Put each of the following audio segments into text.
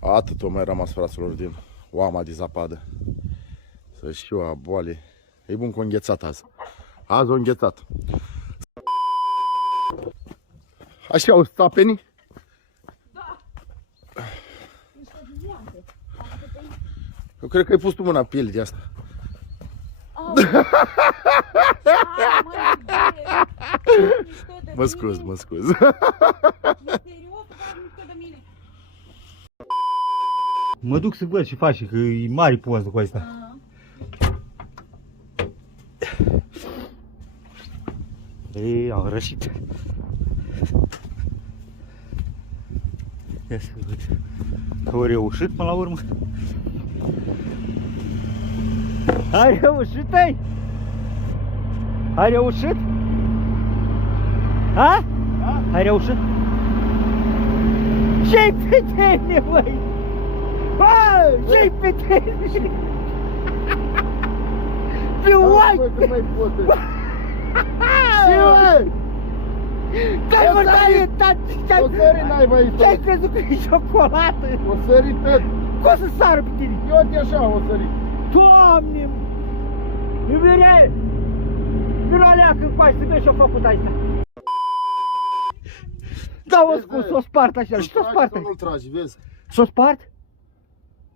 Atât o mai rămas, fraților, din oama de zapadă. Să știu a boale. E bun cu înghețat azi. Azi o înghețat. Așa au stapenii? Da. Eu cred că ai pus tu mâna pe el de asta. Mă scuz, mă scuz. Mă duc să văd ce faci, că e mare poză cu asta. Ei, am rășit. Ia să văd. Că au reușit până la urmă. Ai reușit, ai? Ai reușit? Ha? Da? Ai reușit? Ce-i pe tine, măi? Ce-i pe tine? Pe ochi! Bă, cât mai poate. Ce, mă? Te-ai mărtat! O sări n-ai mai Ce-ai sărit. crezut că e ciocolată? O sări tot. Cum să sară pe tine? Eu de așa o sări. Doamne! Iubire! Vino aleacă încoace să vezi ce-a făcut asta. Da-o scus, s-o spart așa, și s-o spart. Nu-l tragi, vezi? S-o spart?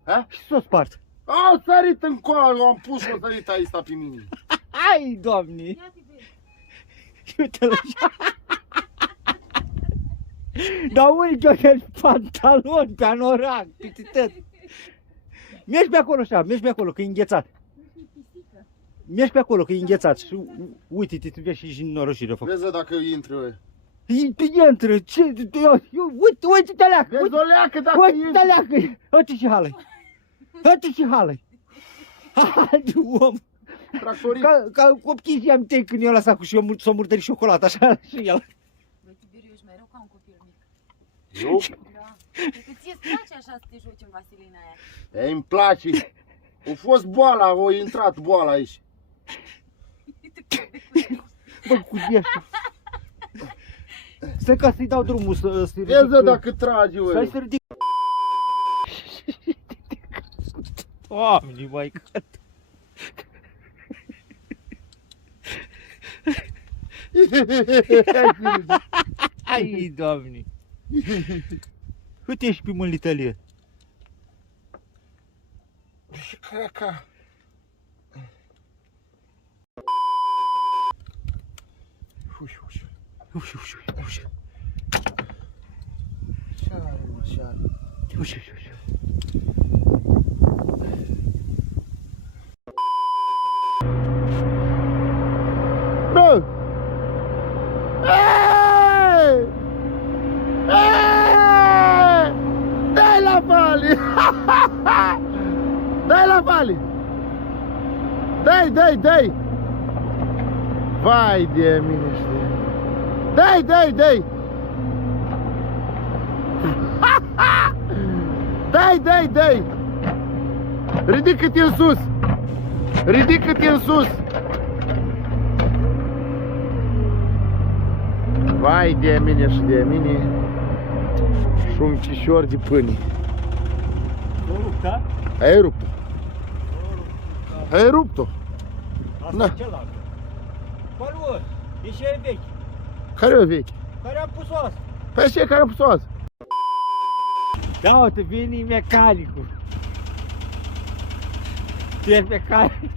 Ha? Și s-o spart. Au sărit încoa, eu am pus o sărit aici pe mine. Hai, Doamne! Uite-l așa. Dar uite eu pantaloni, pe anorac, pititet. Mergi pe acolo așa, mergi pe acolo, că e înghețat. Mergi pe acolo, că e înghețat. Și uite-te, tu vezi și norocire făcut. Vezi dacă intri, oi. Intră, ce? Uite-te aleacă! Vezi o leacă dacă Uite-te intri. aleacă! Uite ce hală! Uite ce hală! Altă om! Tractorii. Ca copchii am tăi când eu lăsat cu și eu s-o murdărit șocolată, așa și el. Băi, Tiberiu, ești mai rău ca un copil mic. Eu? Da. Cred că ție-ți place așa să te joci în vaselina aia. Ei, îmi place. A fost boala, a intrat boala aici. Bă, cu ăsta. Stai ca să-i dau drumul să se ridic. Vezi dacă tragi, Stai oi. să ridic. Doamne, mai cât. Ai, Doamne. Uite, ești pe mălitalie. Caca. Uși, uși. Uși, uși, uși. Așa, mă, așa. Uși, uși, uși. Bă! Ei! Ei! Dai la vale! Dai la vale! Dai! Vai de mine, știi? Dai! Dai! Ridică-te în sus! Ridică-te în sus! Vai de mine și de mine. Și un chișor de pâine. O rup, da? Ai rupt-o. Ai rupt-o. Asta Da. e celălalt. Pălur, e și e vechi. Care e vechi? Care am pus-o asta? Păi ce care a pus-o azi? Da, uite, vine mecanicul. Tu ești mecanic.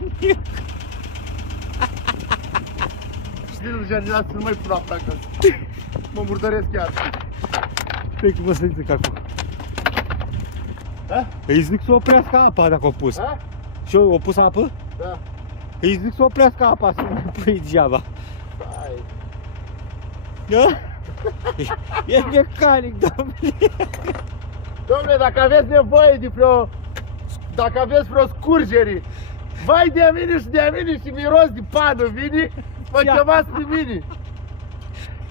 Știi, deja să nu mai pun apă acasă. Mă murdăresc chiar. Stai că mă să zic acum. Da? Îi zic să oprească apa dacă o pus. Da? Și eu o pus apă? Da. Îi zic să oprească apa, să nu pui degeaba. Hai. Da? Ești mecanic, domnule. Dom'le, dacă aveți nevoie de vreo... Dacă aveți vreo scurgere, vai de mine și miros de pană, vine? Mă Ia. chemați pe mine.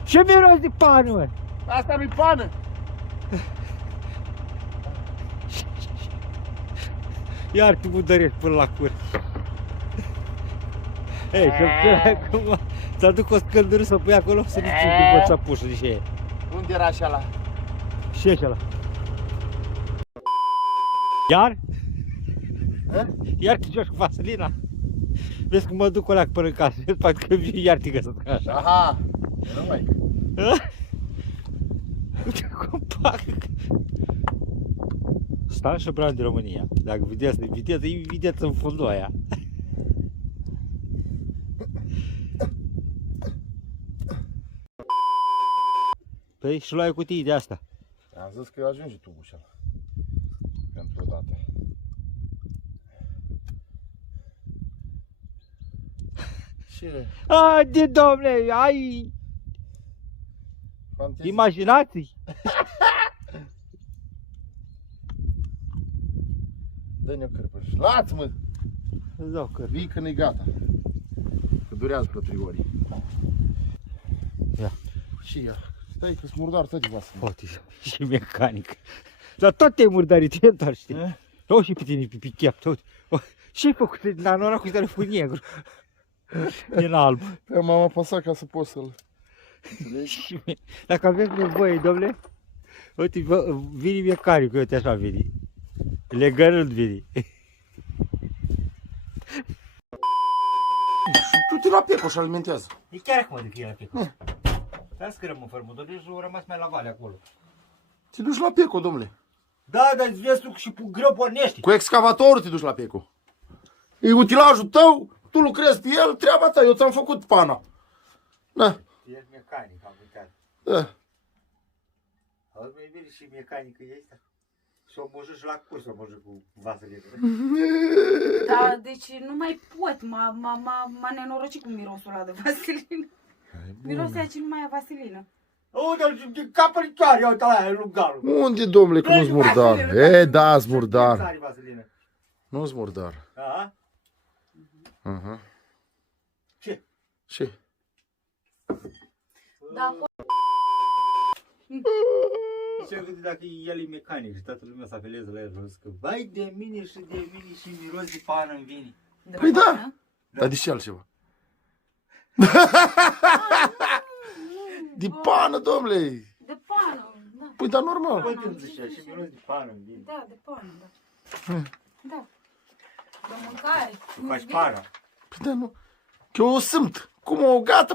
Ce miros de pană, mă? Asta nu-i pană. Iar te mudărești până la cur. Ei, să-mi acum, să aduc o scândură să pui acolo, să nu țin cu băța pușă de ce e. Unde era așa la? Și e ăla. Iar? Ha? Iar te joci cu vaselina? Vezi cum mă duc ăla până în casă, poate că vii iar te găsesc așa. Aha! Nu mai. Uite cum fac. Stan și brand din România. Dacă vedeți, vedeți în fundul aia. Păi și luai cutii de asta. Am zis că ajunge tu ușa. Pentru o dată. Și Haide, domne, ai fantezii. imaginații? Dă-ne o cârpă. Lați-mă! Îți dau că. Vii când e gata. Că durează pe frigorii. Ia. Și ia. Stai că-s murdar tot de vasă. Poate și mecanic. Dar tot te-ai murdărit, te întorci, știi? O, și pe tine, pe chep, tot. Ce-ai făcut din anorac cu telefon negru? Din alb. M-am apăsat ca să pot să-l... Și dacă aveți nevoie, domnule, uite, vine mecanicul, uite așa vine. Legărând vine. Du-te la Peco și alimentează. E chiar acum de fie la Peco. Las că rămân fără motor, deci au rămas mai la vale acolo. Te duci la Peco, domnule. Da, dar îți vezi tu și cu greu pornești. Cu excavatorul te duci la Peco. E utilajul tău, tu lucrezi pe el, treaba ta, eu ți-am făcut pana. Da, Ești mecanic, am uitat. da. Auzi, mai bine și mecanică este. Și o măjă și la curs, o măjă cu vaselină. Da, deci nu mai pot, m-a nenorocit cu mirosul ăla de vaselină. Mirosea ce nu mai e vaselină. Uite, din capălitoare, ia uite la aia, lungarul. Unde, domnule, că nu-s murdar? E, da-s murdar. Nu-s murdar. Da? Aha. Ce? Ce? Da, Ce gândi dacă el e mecanic și toată lumea să apeleze la el jos, că vai de mine și miros de pană îmi vine. Păi da. Dar de ce altceva? De pană, domnule. de pană, da. Păi da, normal. Bă, când zicea și miros de pană îmi vine. Da, de pană, da. Da. De mâncare. Faci para. Păi da, nu. Că eu o simt. Cum o gata,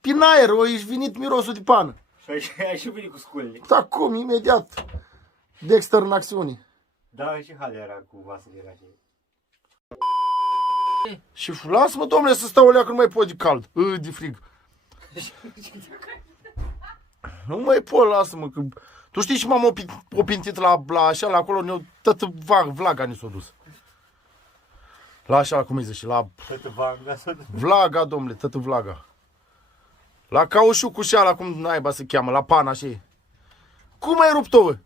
prin aer, o ești venit mirosul de pană. Și ai și venit cu sculele. Da, cum, imediat. Dexter în acțiune. Da, și halea era cu vaselina aceea. Și lasă-mă, domnule, să stau o leacă, nu mai pot de cald. De frig. Nu mai pot, lasă-mă, că... Tu știi și m-am opintit la așa, la acolo, tot vlaga ni s-a dus. La așa, cum îi zice, la Toată vanga s-a dus. vlaga, domnule, tot vlaga. La caușucul și ala, cum naiba se cheamă, la pana și. Cum ai rupt-o, bă?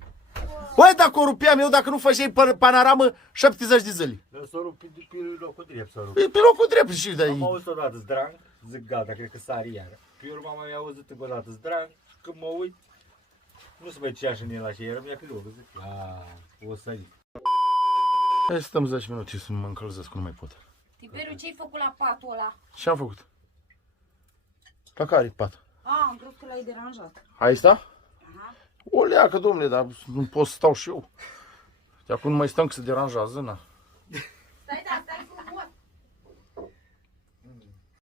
Băi, dacă o rupeam eu, dacă nu făceai panoramă, 70 de zile. Dar s-a rupt pe locul drept, s-a rupt. Pe locul drept și de Am aici. auzit odată zdrang, zic gata, cred că sari iară. Pe urmă am mai auzit încă o dată zdrang, când mă uit, nu se mai cea și în el așa, era mi-a pe locul, zic, o sări. Hai stăm 10 minute să mă încălzesc, că nu mai pot. Tiberiu, ce-ai făcut la patul ăla? Ce am făcut? La care pat? Am crezut că l-ai deranjat. Aici sta? Aha. O leacă, domnule, dar nu pot să stau și eu. De acum nu mai stăm că se deranjează, na. Stai, da,